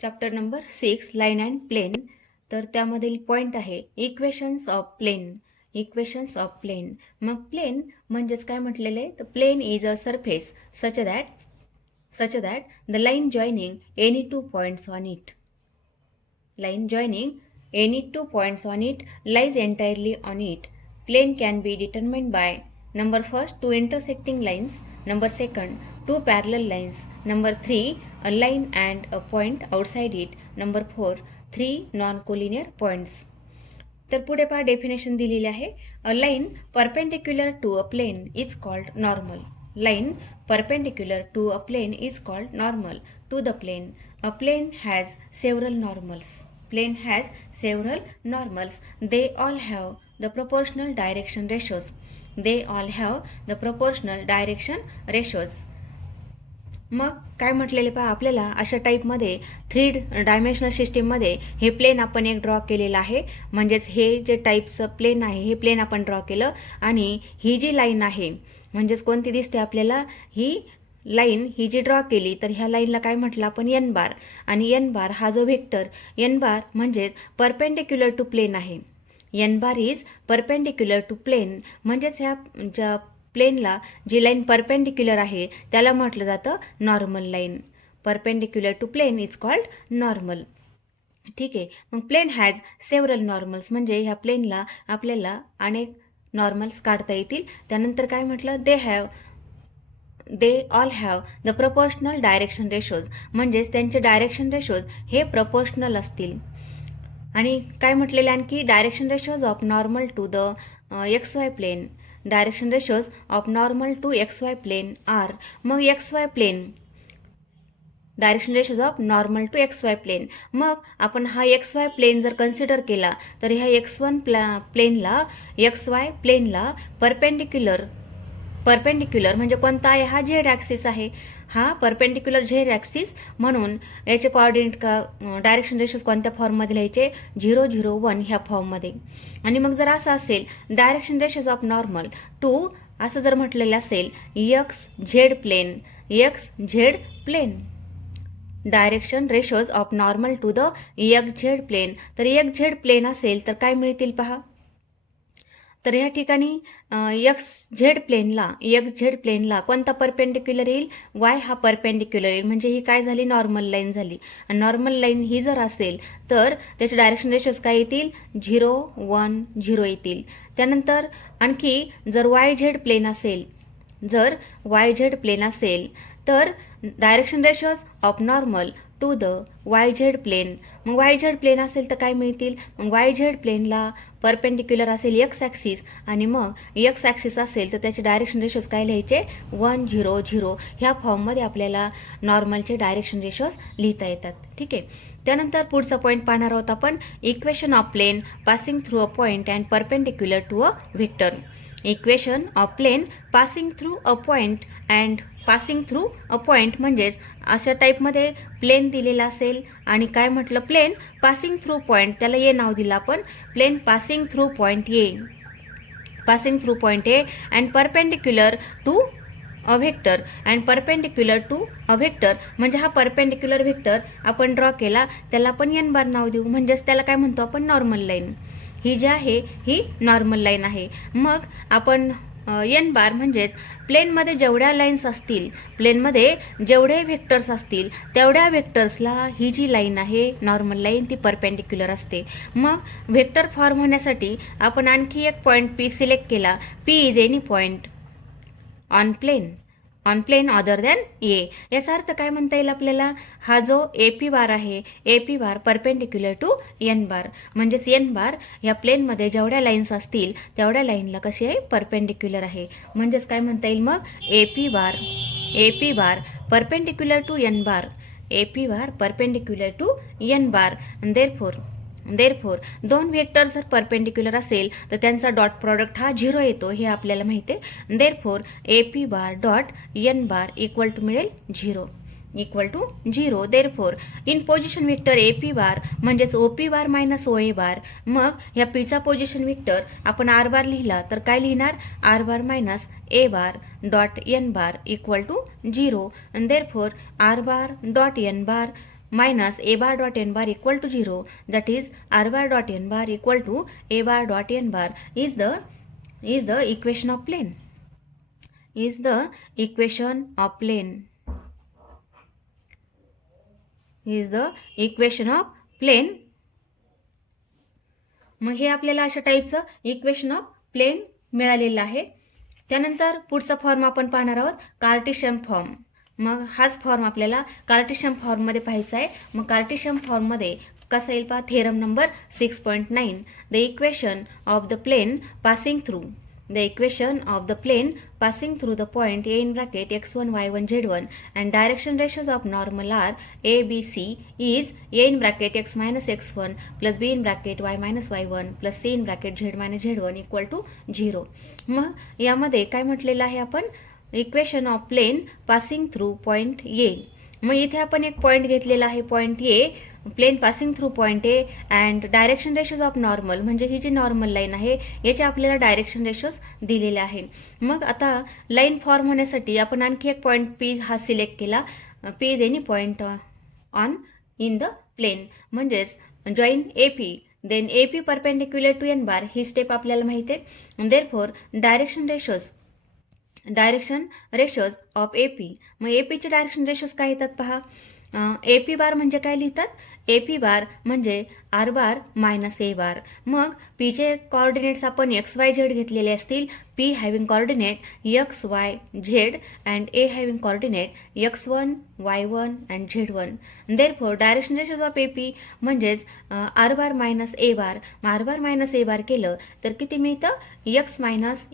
Chapter number 6 line and plane. तर त्यामधील point आहे equations of plane. Equations of plane. मग प्लेन म्हणजेच काय म्हटलेले आहे तर plane is a surface such that the line joining any two points on it. line joining any two points on it lies entirely on it. Plane can be determined by number first two intersecting lines, number second two parallel lines, number 3 a line and a point outside it, number 4 3 non-collinear points. तर पुढे पहा definition दिलेली आहे. A line perpendicular to a plane is called normal. Line perpendicular to a plane is called normal to the plane. A plane has several normals. Plane has several normals. They all have the proportional direction ratios. They all have the proportional direction ratios. मग काय म्हटलेले पहा आपल्याला अशा टाईपमध्ये 3 dimensional सिस्टीममध्ये हे plain आपण एक ड्रॉ केलेलं आहे. म्हणजेच हे जे टाईपचं प्लेन आहे हे प्लेन आपण ड्रॉ केलं आणि ही जी लाईन आहे म्हणजेच कोणती दिसते आपल्याला ही लाईन ही जी ड्रॉ केली तर ह्या लाईनला काय म्हटलं आपण एन बार. आणि एन बार हा जो व्हेक्टर एन बार म्हणजेच परपेंडिक्युलर टू प्लेन आहे. N bar is perpendicular to plane म्हणजेच ह्या ज्या प्लेनला जी लाईन परपेंडिक्युलर आहे त्याला म्हटलं जातं normal line. Perpendicular to plane is called normal. ठीक आहे. मग प्लेन हॅज सेव्हरल नॉर्मल्स म्हणजे ह्या प्लेनला आपल्याला अनेक नॉर्मल्स काढता येतील. त्यानंतर काय म्हटलं they all have the proportional direction ratios म्हणजेच त्यांचे डायरेक्शन रेशोज हे प्रपोर्शनल असतील. आणि काय म्हटलेले आणखी direction ratios of normal to the X Y plane. Direction ratios of normal to X Y plane are. मग X Y plane direction ratios of normal to X Y plane. मग आपण हा एक्स वाय प्लेन जर consider केला तर ह्या x1 प्लेनला x Y प्लेनला परपेंडिक्युलर म्हणजे कोणता आहे हा झेड ॲक्सिस आहे. हा परपेंडिक्युलर झेड ॲक्सिस म्हणून याचे कोऑर्डिनेट डायरेक्शन रेशोज कोणत्या फॉर्ममध्ये लिहायचे 0 0 1 ह्या फॉर्ममध्ये. आणि मग जर असं असेल direction ratios of normal to असं जर म्हटलेलं असेल X Z plane direction ratios of normal to the X Z plane. तर एक्स झेड प्लेन असेल तर काय मिळतील पहा. तर या ठिकाणी एक्स झेड प्लेनला कोणता परपेंडिक्युलर येईल वाय हा परपेंडिक्युलर येईल म्हणजे ही काय झाली नॉर्मल लाईन झाली. आणि नॉर्मल लाईन ही जर असेल तर त्याचे डायरेक्शन रेशोज काय येतील 0 1 0 येतील. त्यानंतर आणखी जर वाय झेड प्लेन असेल तर direction ratios of normal to the Y Z plane. मग वाय झेड प्लेन असेल तर काय मिळतील मग वाय झेड प्लेनला परपेंडिक्युलर असेल एक्स ॲक्सिस आणि मग एक्स ॲक्सिस असेल तर त्याचे डायरेक्शन रेशोज काय लिहायचे 1 0 0 ह्या फॉर्ममध्ये आपल्याला नॉर्मलचे डायरेक्शन रेशोज लिहिता येतात. ठीक आहे. त्यानंतर पुढचा पॉईंट पाहणार आहोत आपण equation of plane passing through a point and perpendicular to a vector. Equation of plane passing through a point and passing through a point म्हणजेच अशा टाईपमध्ये प्लेन दिलेला असेल आणि काय म्हटलं प्लेन पासिंग थ्रू पॉईंट त्याला ए नाव दिलं आपण. Plane passing through point A and perpendicular to a vector म्हणजे हा परपेंडिक्युलर व्हेक्टर आपण ड्रॉ केला त्याला आपण एन बार नाव देऊ म्हणजेच त्याला काय म्हणतो आपण नॉर्मल लाईन. ही जी आहे ही नॉर्मल लाईन आहे. मग आपण एन बार म्हणजेच प्लेनमध्ये जेवढ्या लाईन्स असतील प्लेनमध्ये जेवढे व्हेक्टर्स असतील तेवढ्या व्हेक्टर्सला ही जी लाईन आहे नॉर्मल लाईन ती परपेंडिक्युलर असते. मग व्हेक्टर फॉर्म होण्यासाठी आपण आणखी एक पॉईंट पी सिलेक्ट केला. P is any point on plane other than A. याचा अर्थ काय म्हणता येईल आपल्याला हा जो ए पी बार आहे A P bar perpendicular to N bar म्हणजेच एन बार या प्लेनमध्ये जेवढ्या लाईन्स असतील तेवढ्या लाईनला कशी आहे परपेंडिक्युलर आहे. म्हणजेच काय म्हणता येईल मग A P bar perpendicular to N bar perpendicular to N bar. Therefore दोन व्हेक्टर जर परपेंडिक्युलर असेल तर त्यांचा डॉट प्रॉडक्ट हा 0 येतो हे आपल्याला माहिती आहे. Therefore A P bar dot N bar equal to मिळेल 0. Therefore in position vector A P bar म्हणजेच ओ पी बार मायनस ओ ए बार. मग ह्या पीचा पोझिशन व्हेक्टर आपण आर बार लिहिला तर काय लिहिणार R bar minus A bar dot N bar equal to 0. Therefore R bar dot N bar minus a bar dot n bar equal to 0, that is r bar dot n bar equal to a bar dot n bar is the equation of plane. Is the equation of plane. Is the equation of plane. मग हे आपल्याला अशा टाईपचं equation of plain मिळालेलं आहे. त्यानंतर पुढचा form आपण पाहणार आहोत कार्टेशियन फॉर्म. मग हाच फॉर्म आपल्याला कार्टेशियन फॉर्ममध्ये पाहायचा आहे. मग कार्टेशियन फॉर्ममध्ये कसा येईल पहा. Theorem number 6.9. The equation of the plane passing through. The equation of the plane passing through the point a in bracket x1 y1 z1 and direction ratios of normal are a b c is a in bracket x minus x1 plus b in bracket y minus y1 plus c in bracket z minus z1 equal to 0. मग यामध्ये काय म्हटलेलं आहे आपण equation of plane passing through point A. मग इथे आपण एक पॉइंट घेतलेला आहे point A. Plane passing through point A and direction ratios of normal म्हणजे ही जी नॉर्मल लाईन आहे याचे आपल्याला डायरेक्शन रेशोज दिलेले आहे. मग आता लाईन फॉर्म होण्यासाठी आपण आणखी एक पॉइंट पी हा सिलेक्ट केला. P is any point on in the plane म्हणजेच join A P then A P perpendicular to N bar ही स्टेप आपल्याला माहिती आहे. Therefore direction ratios of A P. मग ए पीचे डायरेक्शन रेशोज काय येतात पहा. ए पी बार म्हणजे काय लिहितात. ए पी बार म्हणजे आर बार मायनस ए बार. मग पीचे कॉर्डिनेट्स आपण एक्स वाय झेड घेतलेले असतील. P having coordinate x Y Z and A having coordinate x1 y1 and z1. Therefore direction ratios of A P म्हणजेच आर बार मायनस ए बार. R bar minus ए बार केलं तर किती मिळतं. x minus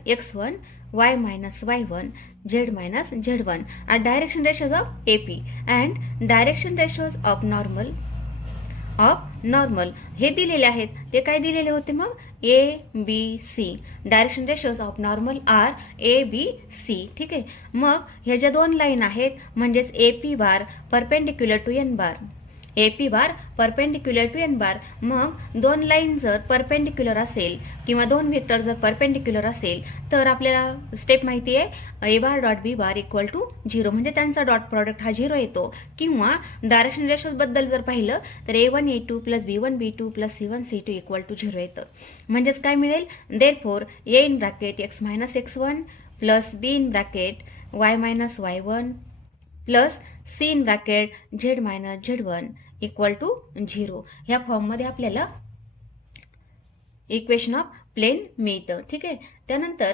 x1 y minus y1 z minus z1 are direction ratios of AP and direction ratios of normal हे दिलेले आहेत. ते काय दिलेले होते मग ABC. Direction ratios of normal are ABC. ठीक आहे. मग ह्या ज्या दोन लाईन आहेत म्हणजेच AP bar perpendicular to N bar. AP bar perpendicular to N bar. मग दोन लाईन जर परपेंडिक्युलर असेल किंवा दोन वेक्टर जर परपेंडिक्युलर असेल तर आपल्याला स्टेप माहिती आहे A bar dot B bar equal to 0 म्हणजे त्यांचा डॉट प्रॉडक्ट हा 0 येतो. किंवा डायरेक्शन रेशोज बद्दल जर पाहिलं तर A1 A2 plus B1 B2 plus C1 C2 equal to 0 येतं. म्हणजेच काय मिळेल. Therefore A in bracket x minus x1 plus B in bracket y minus y1 plus C in bracket z minus z1 equal to 0. ह्या फॉर्ममध्ये आपल्याला equation of plain मिळतं. ठीक आहे. त्यानंतर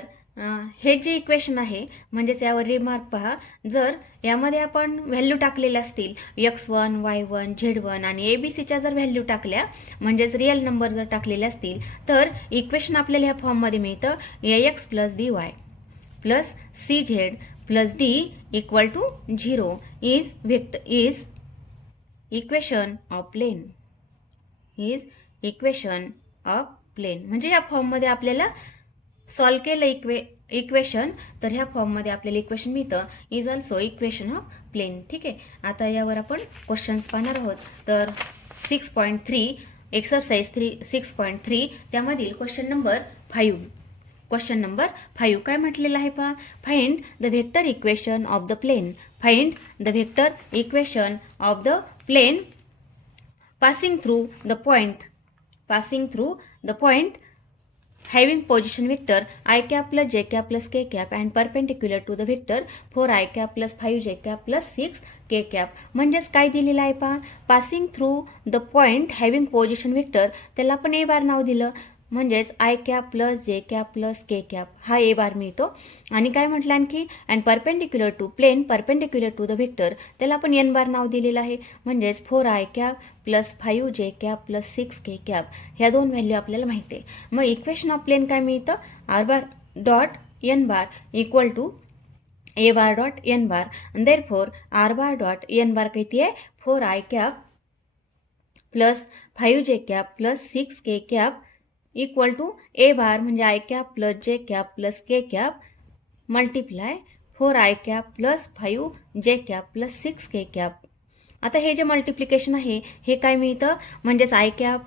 हे जे इक्वेशन आहे म्हणजेच यावर रिमार्क पहा. जर यामध्ये आपण व्हॅल्यू टाकलेल्या असतील x1 y1 z1 आणि ABCच्या जर व्हॅल्यू टाकल्या म्हणजेच रिअल नंबर जर टाकलेले असतील तर इक्वेशन आपल्याला ह्या फॉर्ममध्ये मिळतं AX plus BY plus CZ plus D equal to 0 is equation of plane. Is equation of plane म्हणजे या फॉर्ममध्ये आपल्याला सॉल्व केलं इक्वेशन तर ह्या फॉर्ममध्ये आपल्याला इक्वेशन मिळतं is also equation of plane. ठीक आहे. आता यावर आपण क्वेश्चन्स पाहणार आहोत. तर 6.3 एक्सरसाइज 6.3 त्यामधील क्वेश्चन नंबर 5. क्वेश्चन नंबर 5 काय म्हटलेलं आहे पहा. Find the vector equation of the plane. Find the vector equation of the plane passing through the point having position vector I cap plus j cap plus k cap and perpendicular to the vector 4 I cap plus 5 j cap plus 6 k cap. म्हणजेच काय दिलेलं आहे पहा. Passing through the point having position vector त्याला आपण A bar नाव दिलं म्हणजेच आय कॅप प्लस जे कॅप प्लस के कॅप हा ए बार मिळतो. आणि काय म्हटलं आणखी and perpendicular to plane perpendicular to the vector त्याला आपण एन बार नाव दिलेलं आहे म्हणजेच 4 I cap plus 5 J cap plus 6 K cap ह्या दोन व्हॅल्यू आपल्याला माहिती आहे. मग इक्वेशन ऑफ प्लेन काय मिळतं R bar dot N bar equal to A bar dot N bar. Therefore R bar dot N bar किती आहे 4 I cap plus 5 J cap plus 6 K cap equal to A bar म्हणजे I cap plus जे cap plus K cap multiply 4 I cap plus 5 J cap plus 6 K cap आता हे जे multiplication आहे हे काय मिळतं म्हणजेच आय कॅप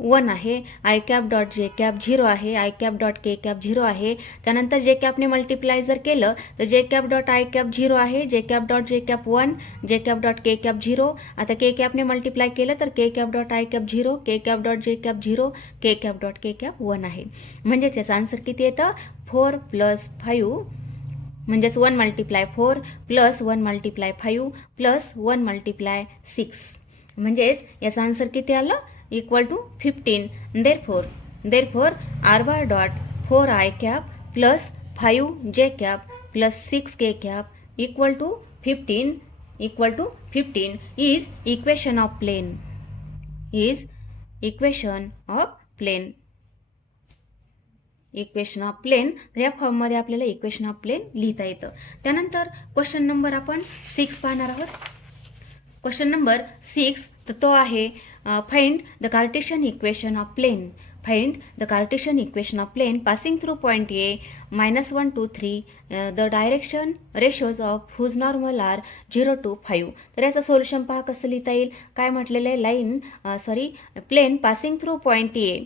1 आहे, I cap dot J cap 0 आहे, I cap dot K cap 0 आहे. त्यानंतर जे कॅपने मल्टिप्लाय जर केलं तर जे कॅप डॉट आय कॅप 0 आहे, जे कॅप डॉट जे कॅप 1, जे कॅप डॉट के कॅप 0. आता के कॅपने मल्टिप्लाय केलं तर के cap dot i cap 0, K cap dot J cap 0, K cap dot K cap 1 आहे. म्हणजेच याचा आन्सर किती येतं 4 + 5 म्हणजेच 1 × 4 + 1 × 5 + 1 × 6 म्हणजेच याचा आन्सर किती आलं = 15. Therefore R bar dot 4 I cap plus 5 J cap plus 6 K cap = 15 is equation of plane. Equation of plane. तर या फॉर्ममध्ये आपल्याला इक्वेशन ऑफ प्लेन लिहिता येतं. त्यानंतर क्वेश्चन नंबर आपण 6 पाहणार आहोत. क्वेश्चन नंबर 6 तर तो आहे find the Cartesian equation of plane. Find the Cartesian equation of plane passing through point A -1 to 3 the direction ratios of whose normal are 0 to 5. तर याचं सोल्युशन पहा कसं लिहिता येईल. काय म्हटलेलं आहे plane passing through point A.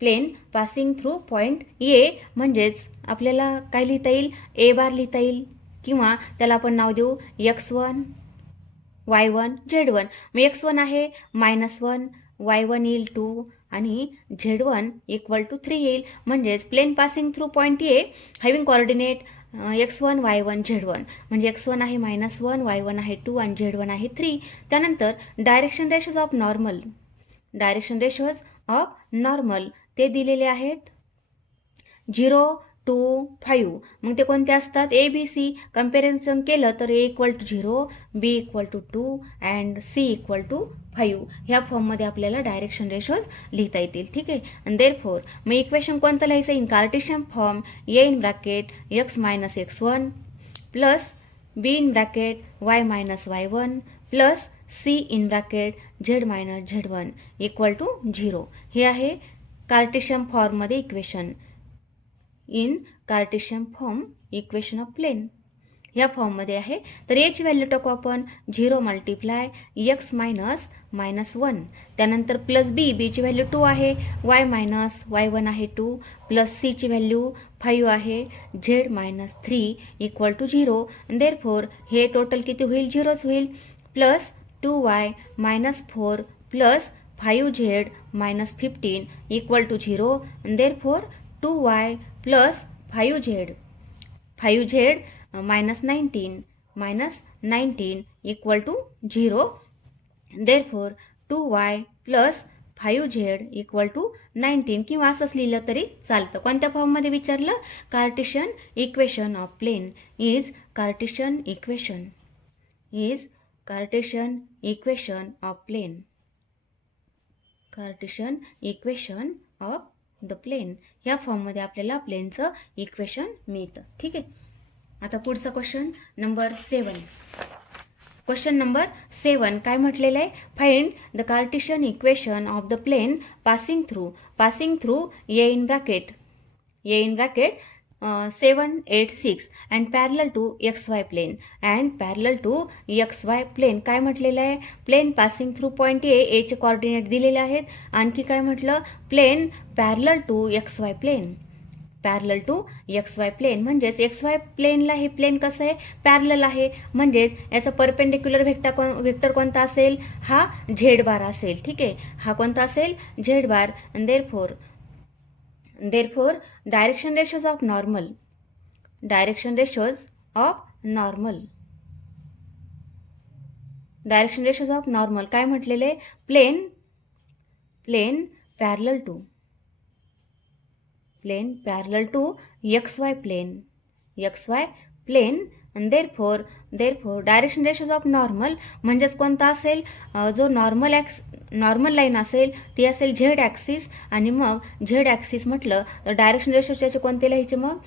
Plane passing through point A म्हणजेच आपल्याला काय लिहिता येईल A बार लिहिता येईल किंवा त्याला आपण नाव देऊ x1 y1 z1. मग x1 आहे -1, y1 येईल 2 आणि z1 = 3 येईल. म्हणजेच plane passing through point A having coordinate x1 y1 z1 म्हणजे x1 आहे -1, y1 आहे 2 आणि z1 आहे 3. त्यानंतर डायरेक्शन रेशोज ऑफ नॉर्मल ते दिलेले आहेत 0 to 5. मग ते कोणते असतात ABC. कंपॅरिझन केलं तर A = 0, B = 2 अँड C = 5. ह्या फॉर्ममध्ये आपल्याला डायरेक्शन रेशोज लिहिता येतील. ठीक आहे. आणि देअरफॉर मग इक्वेशन कोणतं लिहायचं in Cartesian form A in bracket x - x1 plus B in bracket y - y1 plus C in bracket z - z1 = 0. हे आहे कार्टेशियन फॉर्ममध्ये equation. In Cartesian form equation of plane या फॉर्ममध्ये आहे. तर याची व्हॅल्यू टाकू आपण 0 × x - -1. त्यानंतर प्लस बी ची व्हॅल्यू 2 आहे, y - y1 आहे 2 प्लस c ची व्हॅल्यू 5 आहे, z - 3 = 0. देअरफॉर हे टोटल किती होईल 0च होईल. Plus 2y - 4 plus 5z - 15 = 0. Therefore 2y plus 5z -19 = 0. Therefore 2y plus 5z = 19 किंवा असंच लिहिलं तरी चालतं. कोणत्या फॉर्ममध्ये विचारलं Cartesian equation of plane. Is Cartesian equation of plane. Cartesian equation of the plane ह्या फॉर्ममध्ये आपल्याला प्लेनचं इक्वेशन मिळतं. ठीक आहे. आता पुढचा क्वेश्चन नंबर 7. क्वेश्चन नंबर 7 काय म्हटलेलं आहे find the Cartesian equation of the plane passing through A in bracket 7, 8, 6 and parallel to XY plane. काय म्हटलेलं आहे plane passing through point A चे कोऑर्डिनेट दिलेले आहेत. आणखी काय म्हटलं plane parallel to XY plane म्हणजेच XY प्लेनला हे प्लेन कसं आहे पॅरलल आहे. म्हणजेच याचा परपेंडिक्युलर वेक्टर कोणता असेल हा झेड बार असेल. ठीक आहे. हा कोणता असेल Z bar. Therefore direction ratios of normal काय म्हटलेले plane parallel to XY plane. आणि therefore direction ratios of normal म्हणजेच कोणता असेल जो नॉर्मल लाईन असेल ती असेल झेड ॲक्सिस. आणि मग झेड ॲक्सिस म्हटलं तर डायरेक्शन रेशोज त्याचे कोणते लिहायचे मग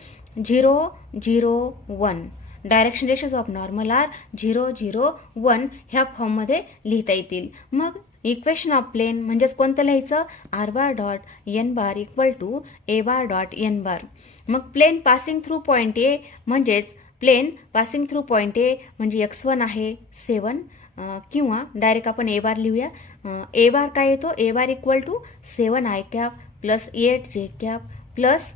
0, 0, 1. Direction ratios of normal are 0, 0, 1 ह्या फॉर्ममध्ये लिहिता येतील. मग इक्वेशन ऑफ प्लेन म्हणजेच कोणतं लिहायचं r bar dot n bar = a bar dot n bar. मग plane passing through point A म्हणजे x1 आहे 7 किंवा डायरेक्ट आपण ए बार लिहूया. ए बार काय येतो, A bar equal to 7 I cap plus 8 जे कॅप प्लस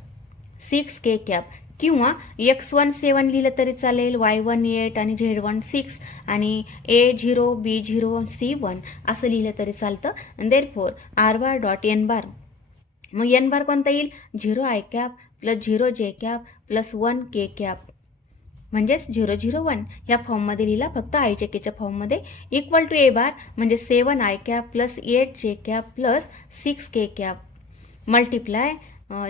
6 के कॅप, किंवा x1 7 लिहिलं तरी चालेल, y1 8 आणि z1 6 आणि a0 b0 c1 असं लिहिलं तरी चालतं. Therefore R bar dot N bar, मग एन बार कोणता येईल, 0 आय कॅप प्लस 0 जे कॅप प्लस 1 के कॅप, म्हणजेच 0 0 1 ह्या फॉर्ममध्ये लिहिला, फक्त आय जे केच्या फॉर्ममध्ये, इक्वल टू ए बार म्हणजे 7 आय कॅप प्लस 8 जे cap plus 6 K cap multiply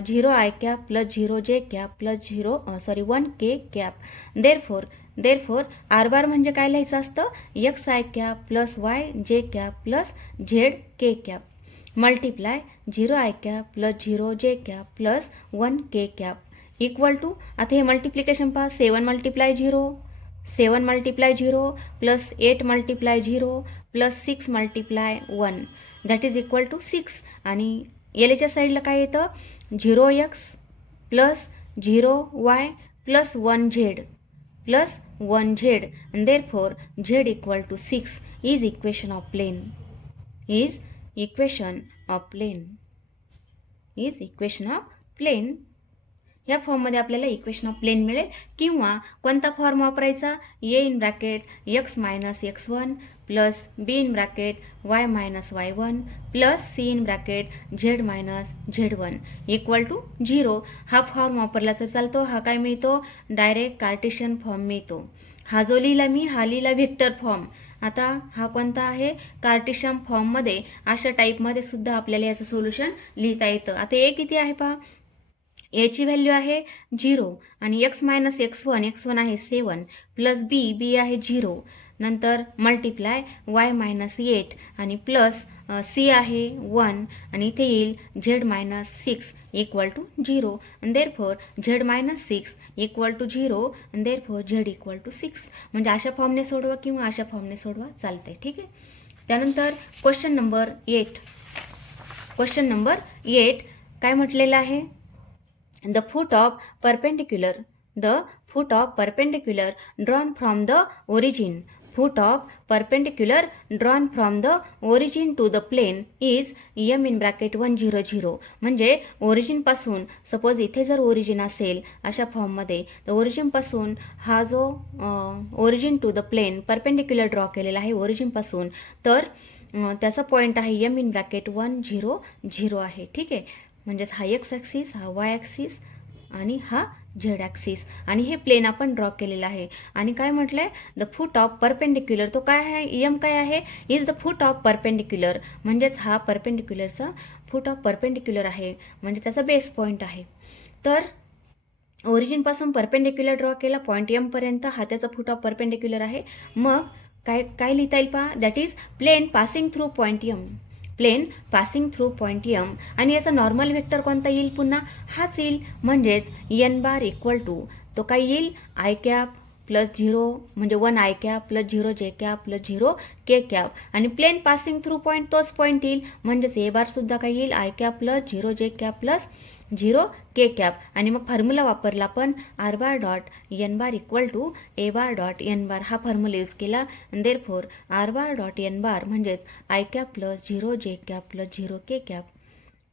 0 i cap plus 0 जे cap plus 1 k cap. Therefore R bar म्हणजे काय लिहायचं असतं, x i cap plus y j cap plus z k cap multiply 0 i cap plus 0 जे cap plus 1 k cap equal to, आता हे multiplication पहा, 7 multiply 0 7 multiply 0 प्लस 8 multiply 0 plus 6 multiply 1 that is equal to 6. आणि एलेच्या साईडला काय येतं, 0x plus 0y plus 1z plus 1z, and therefore z equal to 6 is equation of plane, is equation of plane, is equation of plane. या फॉर्ममध्ये आपल्याला equation of plain मिळेल. किंवा कोणता फॉर्म वापरायचा, A in bracket X minus x1 plus B in bracket Y minus y1 plus C in bracket Z minus z1 equal to 0. हा form वापरला तर चालतो. हा काय मिळतो, डायरेक्ट कार्टेशियन फॉर्म मिळतो. हा जो लिहिला मी, हा लिहिला व्हेक्टर फॉर्म. आता हा कोणता आहे, कार्टेशियन फॉर्ममध्ये अशा टाईपमध्ये सुद्धा आपल्याला याचं सोल्युशन लिहिता येतं. आता ए किती आहे पहा, एची व्हॅल्यू आहे 0 आणि एक्स मायनस x1 आहे 7 प्लस बी आहे 0, नंतर मल्टिप्लाय वाय मायनस 8 आणि प्लस सी आहे 1 आणि इथे येईल झेड मायनस 6 इक्वल टू 0, आणि therefore z minus 6 equal to 0 आणि देअरफॉर झेड इक्वल टू 6. म्हणजे अशा फॉर्मने सोडवा किंवा अशा फॉर्मने सोडवा, चालतंय. ठीक आहे. त्यानंतर क्वेश्चन नंबर 8. क्वेश्चन नंबर 8 काय म्हटलेलं आहे, the foot of perpendicular drawn from the origin, foot of perpendicular drawn from the origin to the plane is m in bracket 1 0 0. म्हणजे ओरिजिन पासून, सपोज इथे जर ओरिजिन असेल अशा फॉर्ममध्ये, तर ओरिजिन पासून हा जो origin to the plane perpendicular draw केलेला आहे ओरिजिन पासून, तर त्याचा पॉईंट आहे m in bracket 1 0 0 आहे. ठीक आहे. म्हणजेच हा एक्स ॲक्सिस, हा वाय ॲक्सिस आणि हा झेड ॲक्सिस, आणि हे प्लेन आपण ड्रॉ केलेलं आहे. आणि काय म्हटलंय, द फूट ऑफ परपेंडिक्युलर, तो काय आहे, एम काय आहे, is the foot of perpendicular, म्हणजेच हा परपेंडिक्युलरचा फूट ऑफ परपेंडिक्युलर आहे, म्हणजे त्याचा बेस पॉईंट आहे. तर ओरिजिनपासून परपेंडिक्युलर ड्रॉ केला पॉईंट एमपर्यंत, हा त्याचा फूट ऑफ परपेंडिक्युलर आहे. मग काय लिहिता येईल पहा, that is plane passing through point M, plane passing through point M, आणि याचा नॉर्मल वेक्टर कोणता येईल, पुन्हा हाच येईल, म्हणजेच एन बार इक्वल टू, तो काय येईल, आय कॅप प्लस 0 म्हणजे 1 आय कॅप प्लस 0 जे कॅप प्लस 0 के कॅप, आणि प्लेन पासिंग थ्रू पॉईंट तोच पॉईंट येईल, म्हणजेच ए बार सुद्धा काय येईल, आय कॅप प्लस 0 जे कॅप प्लस 0 के कॅप. आणि मग फॉर्म्युला वापरला आपण, R bar dot N bar equal to A bar dot N bar, हा फॉर्म्युला यूज केला. Therefore R bar dot N bar म्हणजेच आय कॅप प्लस 0 जे cap plus 0 K cap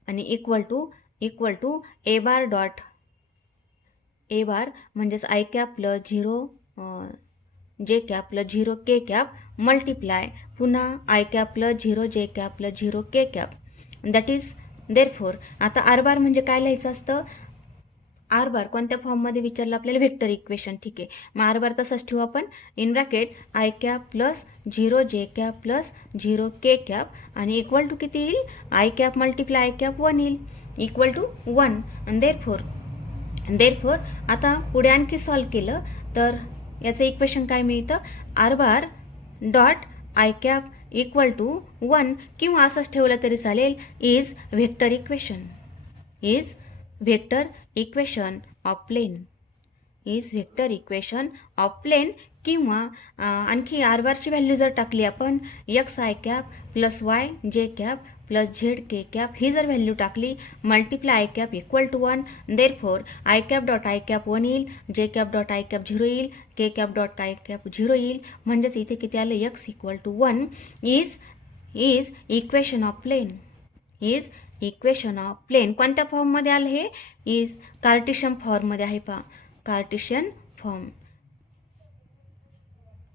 आणि equal to A bar dot A bar म्हणजेच I cap plus 0 जे cap plus 0 K cap multiply पुन्हा I cap plus 0 जे cap plus 0 K cap, that is therefore. आता R bar म्हणजे काय लिहायचं असतं, आर बार कोणत्या फॉर्ममध्ये विचारलं आपल्याला, व्हेक्टर इक्वेशन. ठीक आहे. मग आर बार तसंच ठेवू आपण, in bracket I cap plus 0 जे कॅप प्लस 0 के कॅप आणि इक्वल टू किती येईल, I cap multiply i cap 1 येईल इक्वल टू 1. आणि देअरफॉर आता पुढे आणखी सॉल्व केलं तर याचं इक्वेशन काय मिळतं, R bar dot i cap equal to 1, किंवा असंच ठेवलं तरी चालेल, is vector equation of plane, is vector equation of plane. किंवा आणखी आर बारची व्हॅल्यू जर टाकली आपण, x i cap plus y j cap plus z k cap ही जर व्हॅल्यू टाकली multiply i cap equal to 1, therefore i cap dot i cap 1 येईल, j cap dot i cap 0 येईल, k cap dot i cap 0 येईल. म्हणजेच इथे किती आलं x equal to 1 is equation of plane. Is equation of plane कोणत्या फॉर्ममध्ये आलं हे? इज कार्टेशियन फॉर्ममध्ये आहे पहा, Cartesian form.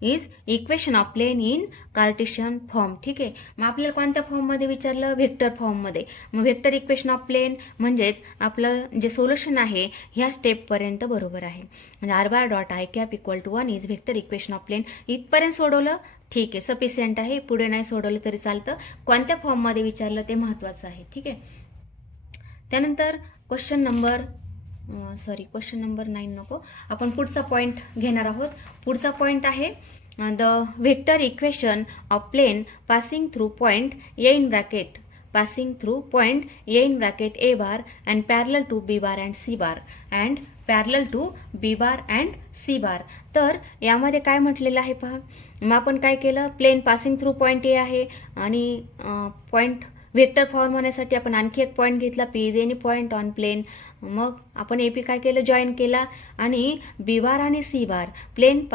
Is equation of plane in Cartesian form. ठीक आहे. मग आपल्याला कोणत्या फॉर्ममध्ये विचारलं? व्हेक्टर फॉर्ममध्ये. मग व्हेक्टर इक्वेशन ऑफ प्लेन म्हणजेच आपलं जे सोल्युशन आहे ह्या स्टेपपर्यंत बरोबर आहे. म्हणजे r bar dot i cap equal to 1 is vector equation of plane. इथपर्यंत सोडवलं ठीक आहे, सफिशियंट आहे. पुढे नाही सोडवलं तरी चालतं. कोणत्या फॉर्ममध्ये विचारलं ते महत्त्वाचं आहे. ठीक आहे. त्यानंतर क्वेश्चन नंबर 9 नको, आपण पुढचा पॉईंट घेणार आहोत. पुढचा पॉईंट आहे the vector equation of plane passing through point A in bracket a bar and parallel to b bar and c bar तर यामध्ये काय म्हटलेलं आहे पहा. मग आपण काय केलं? Plane passing through point A आहे आणि पॉईंट व्हेक्टर फॉर्म होण्यासाठी आपण आणखी एक पॉईंट घेतला, P is any point on plane. मग आपण एपी काय केलं? जॉईन केला आणि बी बार आणि c bar plane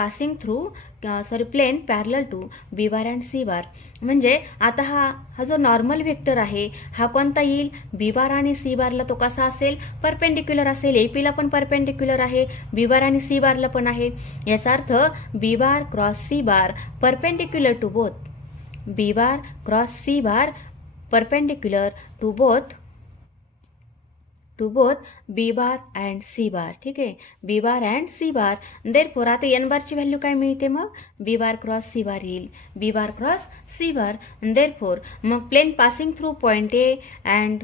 parallel to b bar and c bar. म्हणजे आता हा जो नॉर्मल व्हेक्टर आहे हा कोणता येईल? बी बार आणि सी बारला तो कसा असेल? परपेंडिक्युलर असेल. एपीला पण परपेंडिक्युलर आहे, बी बार आणि सी बारला पण आहे. याचा अर्थ b bar cross c bar perpendicular to both. B bar cross c bar perpendicular to both b bar and c bar. ठीक आहे. B bar and c bar. Therefore आता एन बारची व्हॅल्यू काय मिळते? मग b bar cross c bar येईल. B bar cross c bar. Therefore मग plane passing through point A and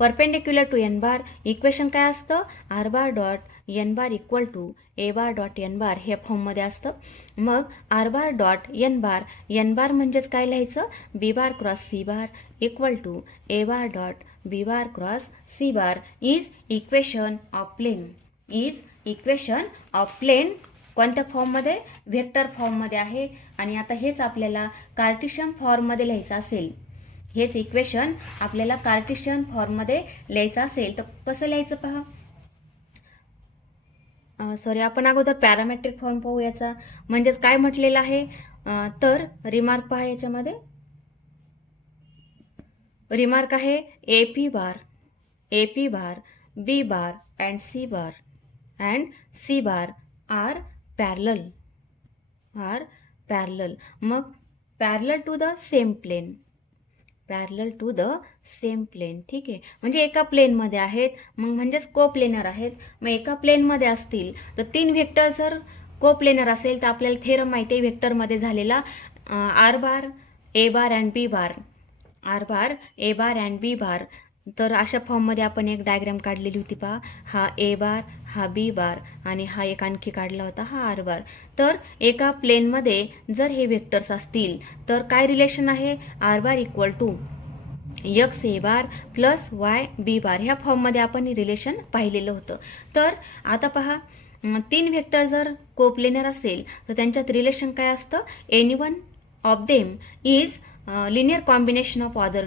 perpendicular to N bar. Equation काय असतं? R bar dot N bar equal to A bar dot N bar हे फॉर्ममध्ये असतं. मग r bar dot N bar म्हणजेच काय लिहायचं? B bar cross c bar equal to A bar dot B bar cross c bar is equation of plane. Is equation of plane कोणत्या फॉर्ममध्ये? Vector फॉर्ममध्ये आहे. आणि आता हेच आपल्याला कार्टेशियन फॉर्ममध्ये लिहायचं असेल, हेच इक्वेशन आपल्याला कार्टेशियन फॉर्ममध्ये लिहायचं असेल तर कसं लिहायचं पहा. आपण अगोदर पॅरामेट्रिक फॉर्म पाहू याचा. म्हणजेच काय म्हटलेलं आहे तर रिमार्क पहा. याच्यामध्ये रिमार्क आहे AP bar b bar and c bar are parallel. मग parallel to the same plane. ठीक आहे. म्हणजे एका प्लेनमध्ये आहेत, मग म्हणजेच कोप्लेनर आहेत. मग एका प्लेनमध्ये असतील तर 3 व्हेक्टर जर कोप्लेनर असेल तर आपल्याला थेरम माहिती आहे व्हेक्टरमध्ये झालेला R bar A bar and B bar. तर अशा फॉर्ममध्ये आपण एक डायग्राम काढलेली होती पहा. हा ए बार, हा बी बार आणि हा एक आणखी काढला होता हा आर बार. तर एका प्लेनमध्ये जर हे व्हेक्टर्स असतील तर काय रिलेशन आहे? R bar equal to x a bar plus y b bar. ह्या फॉर्ममध्ये आपण रिलेशन पाहिलेलं होतं. तर आता पहा 3 व्हेक्टर जर कोप्लेनर असेल तर त्यांच्यात रिलेशन काय असतं? Any one of them is linear combination of other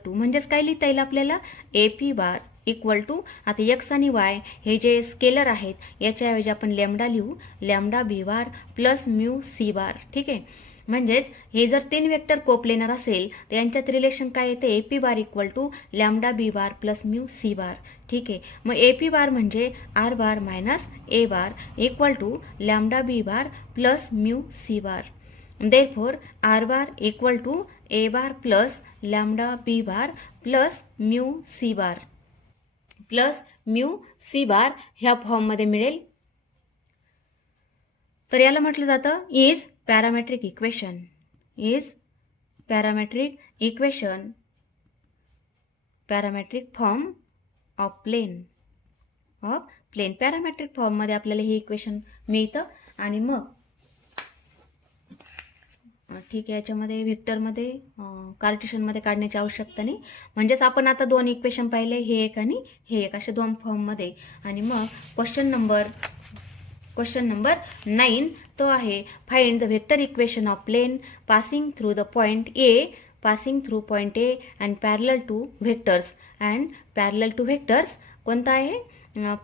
two. म्हणजेच काय लिहिता येईल आपल्याला? एपी बार इक्वल टू आता एक्स आणि वाय हे जे स्केलर आहेत याच्याऐवजी आपण लॅम्डा लिहू, lambda b bar plus mu c bar. ठीक आहे. म्हणजेच हे जर 3 व्हेक्टर कोप्लेनर असेल तर यांच्यात रिलेशन काय येते? AP bar equal to lambda b bar plus mu c bar. ठीक आहे. मग एपी बार म्हणजे r bar minus A bar equal to lambda b bar plus mu c bar. Therefore R bar equal to A bar plus lambda b bar plus mu c bar ह्या फॉर्ममध्ये मिळेल. तर याला म्हटलं जातं is parametric equation parametric form of plane. Parametric फॉर्ममध्ये आपल्याला हे इक्वेशन मिळतं. आणि मग ठीक आहे, याच्यामध्ये व्हेक्टरमध्ये कार्टेशियनमध्ये काढण्याची आवश्यकता नाही. म्हणजेच आपण आता 2 इक्वेशन पाहिले, हे एक आणि हे एक, अशा 2 फॉर्ममध्ये. आणि मग क्वेश्चन नंबर क्वेश्चन नंबर 9 तो आहे find the vector equation of plane passing through the point A and parallel to vectors कोणता आहे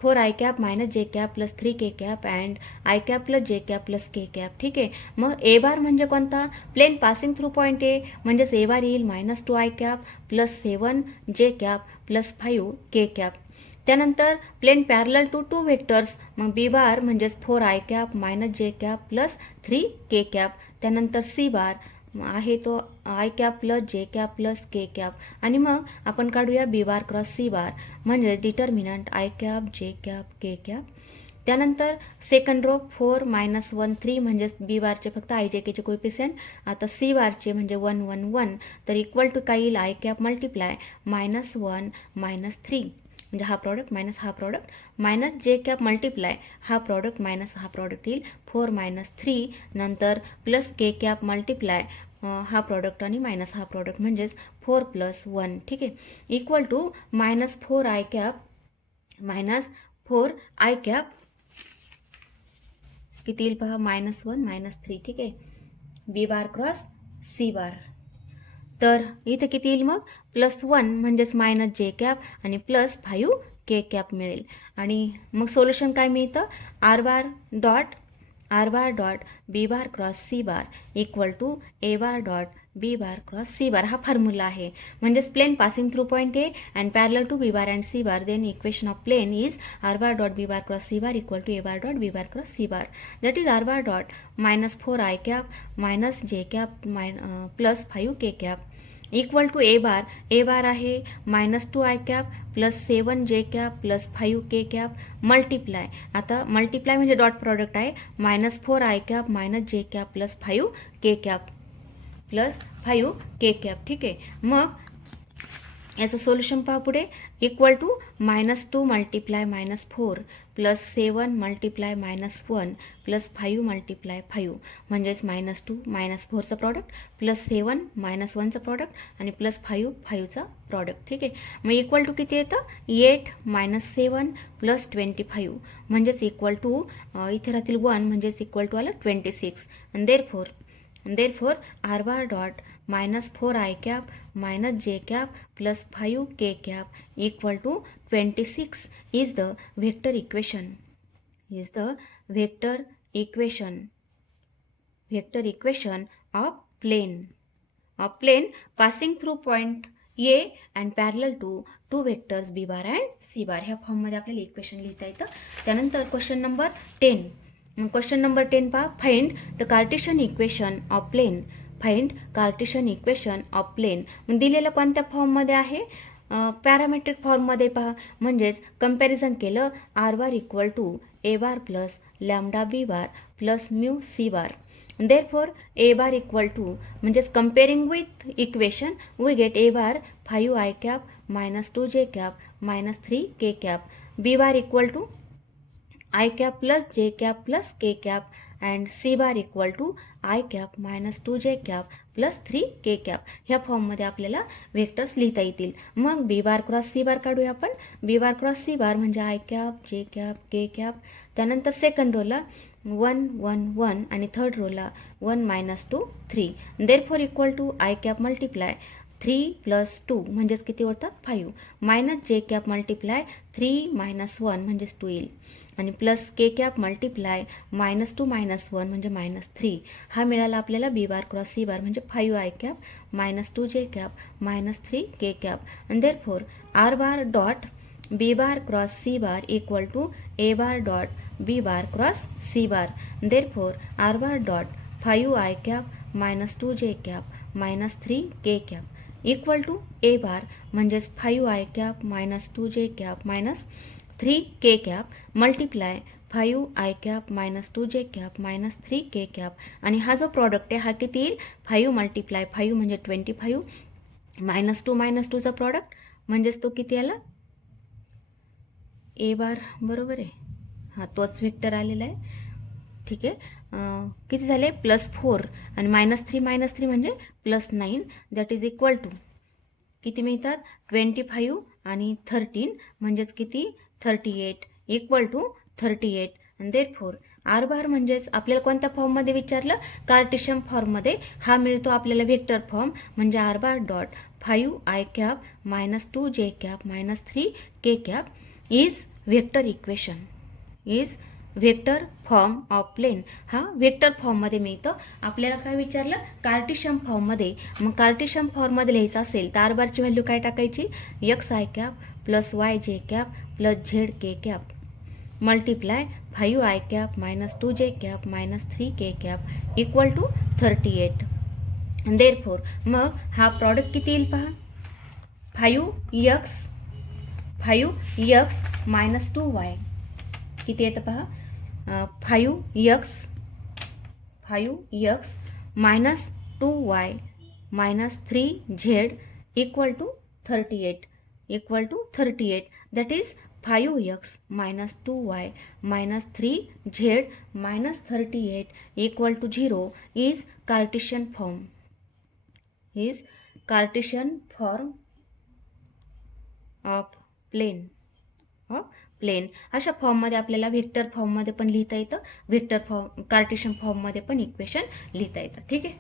4i cap minus j cap plus 3k cap and i cap plus जे cap plus के cap. ठीक आहे. मग a bar म्हणजे कोणता plane passing through point A म्हणजेच a bar येईल -2i cap plus 7j cap plus 5k cap. त्यानंतर plane parallel to 2 vectors मग बी बार म्हणजेच 4i cap minus j cap plus 3k cap. त्यानंतर सी बार आहे तो आय कॅप प्लस जे cap plus के cap. आणि मग आपण काढूया बी बार क्रॉस सी बार म्हणजे डिटर्मिनंट आय कॅप जे कॅप के कॅप. त्यानंतर सेकंड रो 4 -1 3 म्हणजे बी बारचे फक्त आय जे केचे कोएफिशियंट. आता सी बारचे म्हणजे 1 1 1 तर इक्वल टू काय येईल आय कॅप मल्टिप्लाय -1 -3 म्हणजे हा प्रॉडक्ट मायनस हा product minus j cap multiply हा प्रॉडक्ट मायनस हा प्रॉडक्ट येईल 4 -3 नंतर प्लस के कॅप मल्टिप्लाय हा प्रॉडक्ट आणि मायनस हा प्रॉडक्ट म्हणजेच 4 + 1. ठीक आहे. Equal to -4i cap -4i cap किती येईल पहा -1 -3. ठीक आहे. B bar cross c bar तर इथे किती येईल मग +1 म्हणजेच मायनस जे कॅप आणि प्लस 5k कॅप मिळेल. आणि मग सोल्युशन काय मिळतं R bar dot B bar cross c bar equal to A bar dot B bar cross c bar हा फॉर्म्युला आहे. म्हणजेच plane passing through point A and parallel to b bar and c bar then equation of plane is r bar dot B bar cross c bar equal to A bar dot B bar cross c bar. That is r bar dot -4i cap minus j cap plus 5k cap equal to A bar आहे -2i cap plus 7j cap plus 5k cap multiply. आता multiply म्हणजे dot product आहे -4i cap minus j cap plus 5k cap plus 5k cap. ठीक आहे. मग याचं solution पहा पुढे equal to -2 multiply -4 plus 7 multiply -1 plus 5 multiply 5 म्हणजेच -2 -4चं प्रॉडक्ट प्लस 7 -1चं प्रॉडक्ट आणि प्लस 5चा प्रॉडक्ट. ठीक आहे. मग इक्वल टू किती येतं 8 - 7 प्लस 25 म्हणजेच इक्वल टू इथे राहतील 1 म्हणजेच इक्वल टू आलं 26. आणि therefore r bar dot -4i cap minus j cap plus 5k cap equal to 26 is the vector equation of plane passing through point A and parallel to 2 vectors b bar and c bar. ह्या फॉर्ममध्ये आपल्याला equation लिहिता येतं. त्यानंतर question number 10 पहा find the Cartesian equation of plane. दिलेलं कोणत्या फॉर्ममध्ये आहे पॅरामेट्रिक फॉर्ममध्ये पहा म्हणजेच कंपॅरिझन केलं r bar equal to A bar plus lambda b bar plus mu c bar. therefore a bar equal to म्हणजेच comparing with equation we get a bar 5i cap -2j cap -3k cap. B bar equal to i cap plus जे cap plus K cap and c bar equal to i cap -2j cap plus 3k cap. ह्या फॉर्ममध्ये आपल्याला vectors लिहिता येतील. मग b bar cross c बार काढूया आपण. बी bar cross c bar म्हणजे आय कॅप जे कॅप के कॅप. त्यानंतर सेकंड रोला 1 1 1 आणि थर्ड रोला 1 -2 3. therefore equal to i cap multiply 3 + 2 म्हणजेच किती होतात 5 मायनस जे कॅप मल्टिप्लाय 3 - 1 म्हणजेच 2 येईल आणि प्लस के कॅप मल्टिप्लाय -2 - 1 म्हणजे -3. हा मिळाला आपल्याला बी बार क्रॉस सी बार म्हणजे 5i cap -2j cap -3k cap. आणि therefore r bar dot B bar cross c bar equal to A bar dot B bar cross c bar. therefore r bar dot 5i cap -2j cap -3k cap equal to A bar म्हणजेच 5i cap -2j cap -3k cap multiply 5i cap -2j cap -3k cap. आणि हा जो product आहे हा किती येईल 5 × 5 म्हणजे 25 -2 -2चा product म्हणजेच तो किती आला ए बार बरोबर आहे. हा तोच व्हेक्टर आलेला आहे. ठीक आहे. किती झाले +4 आणि -3 म्हणजे +9 दॅट इज इक्वल टू किती मिळतात 25 आणि 13 म्हणजेच किती 38 इक्वल टू 38. आणि therefore आर बार म्हणजेच आपल्याला कोणत्या फॉर्ममध्ये विचारलं, कार्टेशियन फॉर्ममध्ये. हा मिळतो आपल्याला व्हेक्टर फॉर्म, म्हणजे r bar dot 5i cap minus 2j cap minus 3k cap is vector equation, is vector form of plane. हा व्हेक्टर फॉर्ममध्ये मिळतं. आपल्याला काय विचारलं, कार्टेशियन फॉर्ममध्ये. मग कार्टेशियन फॉर्ममध्ये लिहायचं असेल तर आर बारची व्हॅल्यू काय टाकायची, xi cap plus yj cap plus zk cap multiply 5i cap minus 2j cap minus 3k cap equal to 38. Therefore मग हा प्रॉडक्ट किती येईल पहा, 5x मायनस 2y किती येतं पहा, 5x minus 2y minus 3z equal to 38, that is 5x minus 2y minus 3z minus 38 equal to 0 is Cartesian form. Is Cartesian form of plane. Plane. अशा फॉर्ममध्ये आपल्याला व्हेक्टर फॉर्ममध्ये पण लिहिता येतं, व्हेक्टर फॉर्म कार्टेशियन फॉर्ममध्ये पण इक्वेशन लिहिता येतं. ठीक आहे.